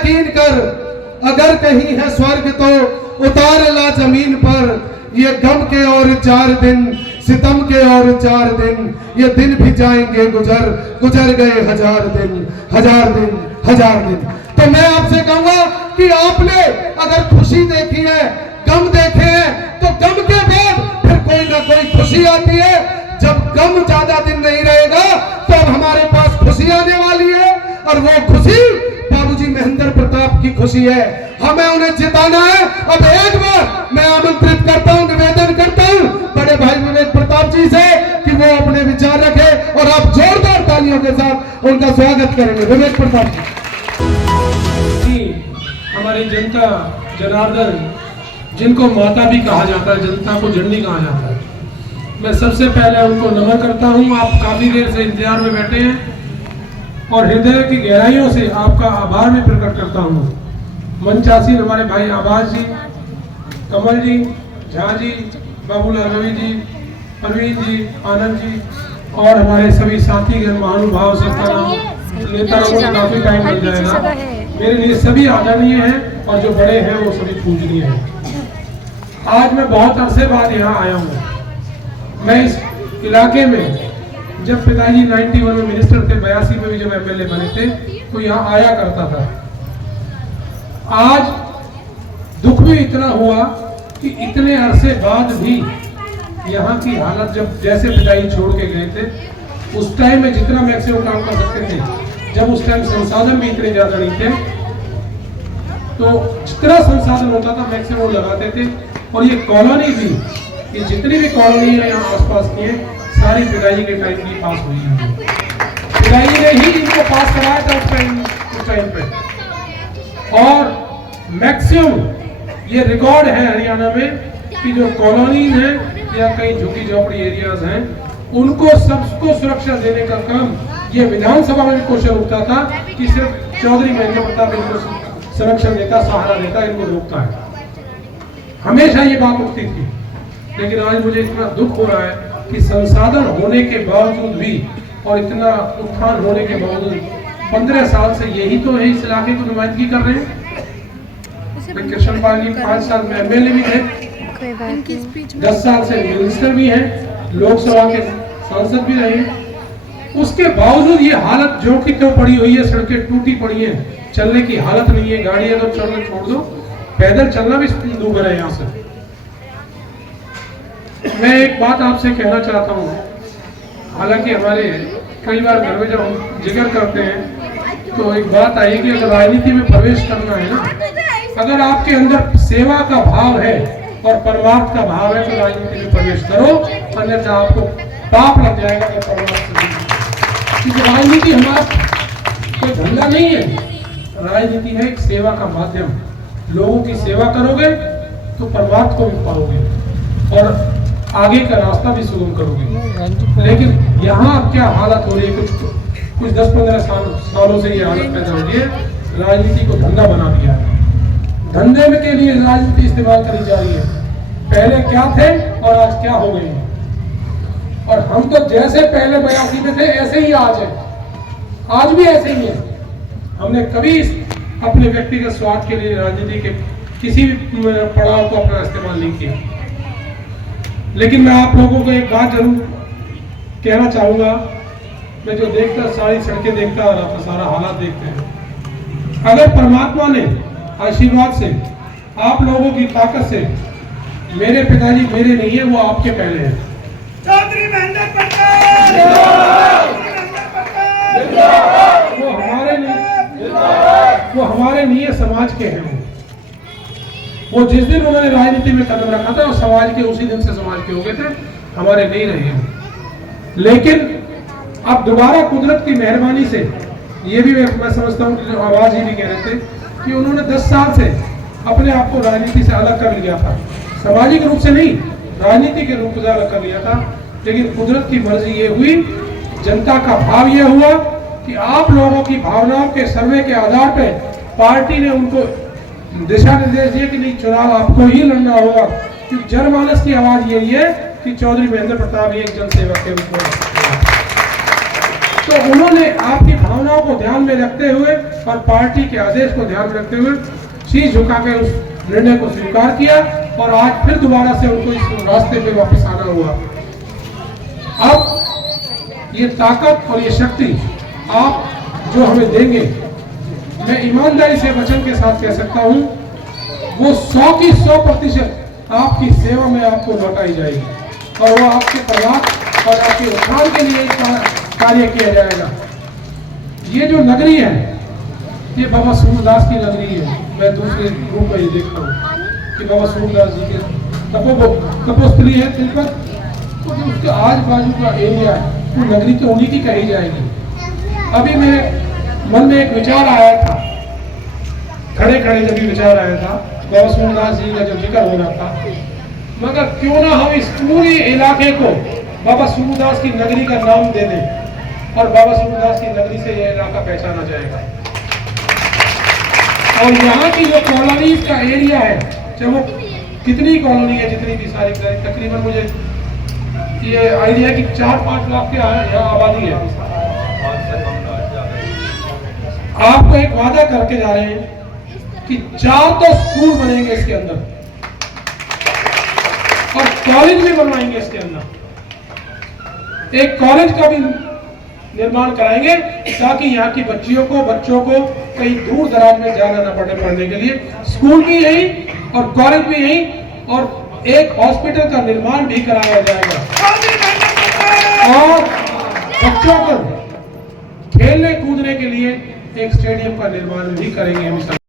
यकीन कर, अगर कहीं है स्वर्ग तो उतार ला जमीन पर। ये गम के और 4 दिन, सितम के और 4 दिन, ये दिन भी जाएंगे गुजर, गुजर गए 1000 दिन, 1000 दिन, 1000 दिन। तो मैं आपसे कहूंगा कि आपने अगर खुशी देखी है, गम देखे हैं, तो गम के बाद फिर कोई ना कोई खुशी आती है। जब गम ज्यादा दिन नहीं रहेगा तो अब हमारे पास खुशी आने वाली है, और वो खुशी बाबूजी महेंद्र प्रताप की खुशी है। हमें उन्हें जिताना है। अब एक बार मैं आमंत्रित करता हूं, निवेदन करता हूं बड़े भाई विवेक प्रताप जी से कि वो अपने विचार रखे, और आप जोरदार तालियों के साथ उनका स्वागत करेंगे। विवेक प्रताप जी। हमारी जनता जनार्दन, जिनको माता भी कहा जाता है, जनता को जननी कहा जाता है, मैं सबसे पहले उनको नमन करता हूं। आप काफी देर से इंतजार में बैठे हैं और हृदय की गहराइयों से आपका आभार भी प्रकट करता हूं। मंचासीन हमारे भाई आबाज जी, कमल जी, झा जी, बाबूलाल रवि जी, प्रवीण जी, आनंद जी और हमारे सभी साथीगण, महानुभाव, सबका नाम लेता रहूं, काफी टाइम लग जाएगा। मेरे लिए सभी आदरणीय हैं और जो बड़े हैं वो सभी पूजनीय हैं। आज मैं बहुत अरसे बाद यहाँ आया हूँ। मैं इस इलाके में जब पिताजी 91 में मिनिस्टर थे, 82 में भी जब एमएलए बने थे, तो यहाँ आया करता था। आज दुख भी इतना हुआ कि इतने अरसे बाद भी यहाँ की हालत, जब जैसे पिताजी छोड़ के गए थे, उस टाइम में जितना मैक्सिमम काम कर सकते थे, जब उस टाइम संसाधन भी इतने ज्यादा नहीं थे, तो जितना संसाधन होता था मैक्सिमम लगाते थे। और ये कॉलोनी भी, ये जितनी भी कॉलोनी है यहाँ आसपास की है, सारी पिताजी के टाइम की पास हुई है। पिताजी ने ही इनको पास कराया था उस टाइम पे। और मैक्सिमम ये रिकॉर्ड है हरियाणा में कि जो कॉलोनीज हैं या कई झुग्गी झोपड़ी एरियाज हैं, उनको सबको सुरक्षा देने का काम ये विधानसभा में भी क्वेश्चन उठता था कि सिर्फ चौधरी महेंद्र प्रताप इनको संरक्षण देता, सहारा देता, इनको रोकता है। हमेशा ये बात उठती थी। लेकिन आज मुझे इतना दुख हो रहा है कि संसाधन होने के बावजूद भी और इतना उत्थान होने के बावजूद 15 साल से यही तो है इस इलाके को नुमाइंदगी कर रहे हैं। कृष्ण पाल जी 5 साल में एमएलए भी थे, 10 साल से मिनिस्टर भी हैं, लोकसभा के सांसद भी रहे। उसके बावजूद ये हालत जो की तो पड़ी हुई है, सड़कें टूटी पड़ी हैं, चलने की हालत नहीं है। गाड़ियां तो चलने छोड़ दो, पैदल चलना भी दूभर है यहाँ से। मैं एक बात आपसे कहना चाहता हूँ, हालांकि हमारे कई बार घर में जब हम जिक्र करते हैं तो एक बात आई कि अगर राजनीति में प्रवेश करना है ना, अगर आपके अंदर सेवा का भाव है और परमार्थ का भाव है तो राजनीति में प्रवेश करो, अन्यथा आपको पाप लग जाएगा कि परमार्थ से। क्योंकि राजनीति हमारा कोई धंधा नहीं है, राजनीति है एक सेवा का माध्यम। लोगों की सेवा करोगे तो परमार्थ को भी पाओगे और आगे का रास्ता भी सुगम करोगे। लेकिन यहाँ अब क्या हालत हो रही है, कुछ 10-15 सालों से ये हालत पैदा हो रही है, राजनीति को धंधा बना दिया है। धंधे में के लिए राजनीति इस्तेमाल करी जा रही है। पहले क्या थे और आज क्या हो गए हैं। और हम तो जैसे पहले 82 में थे ऐसे ही आज है, आज भी ऐसे ही है। हमने कभी अपने व्यक्तिगत स्वार्थ के लिए राजनीति के किसी भी पड़ाव को अपना इस्तेमाल नहीं किया। लेकिन मैं आप लोगों को एक बात जरूर कहना चाहूंगा, मैं जो देखता, सारी सड़कें देखता आ रहा था, सारा हालात देखते हैं। अगर परमात्मा ने आशीर्वाद से, आप लोगों की ताकत से, मेरे पिताजी मेरे नहीं है, वो आपके पहले हैं। चौधरी महेंद्र प्रताप वो हमारे नहीं है, समाज के हैं। वो जिस दिन उन्होंने राजनीति में कदम रखा था, वो समाज के, उसी दिन से समाज के हो गए थे, हमारे नहीं रहे हैं। लेकिन अब दोबारा कुदरत की मेहरबानी से, ये भी मैं समझता हूँ कि जो आवाज ही भी कह रहे थे कि उन्होंने 10 साल से अपने आप को राजनीति से अलग कर लिया था, सामाजिक रूप से नहीं, राजनीति के रूप से अलग कर लिया था। लेकिन कुदरत की मर्जी ये हुई, जनता का भाव ये हुआ कि आप लोगों की भावनाओं के सर्वे के आधार पर पार्टी ने उनको दिशा निर्देश दिए कि नहीं, चुनाव आपको ही लड़ना होगा। क्योंकि जनमानस की आवाज यही है कि चौधरी महेंद्र प्रताप एक जनसेवक के रूप में। तो उन्होंने आपकी भावनाओं को ध्यान में रखते हुए और पार्टी के आदेश को ध्यान में रखते हुए शीश झुका के उस निर्णय को स्वीकार किया और आज फिर दोबारा से उनको इस रास्ते पे वापस आना हुआ। अब ये ताकत और ये शक्ति आप जो हमें देंगे, मैं ईमानदारी से वचन के साथ कह सकता हूं, वो 100 की 100% आपकी सेवा में आपको लौटाई जाएगी और वो आपके परिवार और आपके उत्थान के लिए कार्य किया जाएगा। ये जो नगरी है, ये बाबा सूरदास की नगरी है। मैं दूसरे रूप में ये देखता हूँ कि बाबा सूरदास जी के तपोस्थली है तिलपत, तो जो उसके आज बाजू का एरिया है वो नगरी तो उन्हीं की कही जाएगी। अभी मेरे मन में एक विचार आया था, खड़े खड़े जब ये विचार आया था, बाबा सूरदास जी का जब जिक्र हो रहा था, मगर क्यों ना हम इस पूरे इलाके को बाबा सूरदास की नगरी का नाम दे दें और बाबा सूरदास की नगरी से यह इलाका पहचाना जाएगा। और यहाँ की जो कॉलोनीज का एरिया है, चाहे वो कितनी कॉलोनी है, जितनी भी सारी तकरीबन मुझे ये आइडिया कि 4-5 लाख के यहाँ आबादी है। आपको एक वादा करके जा रहे हैं कि 4 तो स्कूल बनेंगे इसके अंदर और कॉलेज भी बनवाएंगे इसके अंदर। एक कॉलेज का भी निर्माण कराएंगे ताकि यहाँ की बच्चों को कहीं दूर दराज में जाना ना पड़े पढ़ने के लिए। स्कूल भी यही और कॉलेज भी यही और एक हॉस्पिटल का निर्माण भी कराया जाएगा और बच्चों को खेलने कूदने के लिए एक स्टेडियम का निर्माण भी करेंगे हम।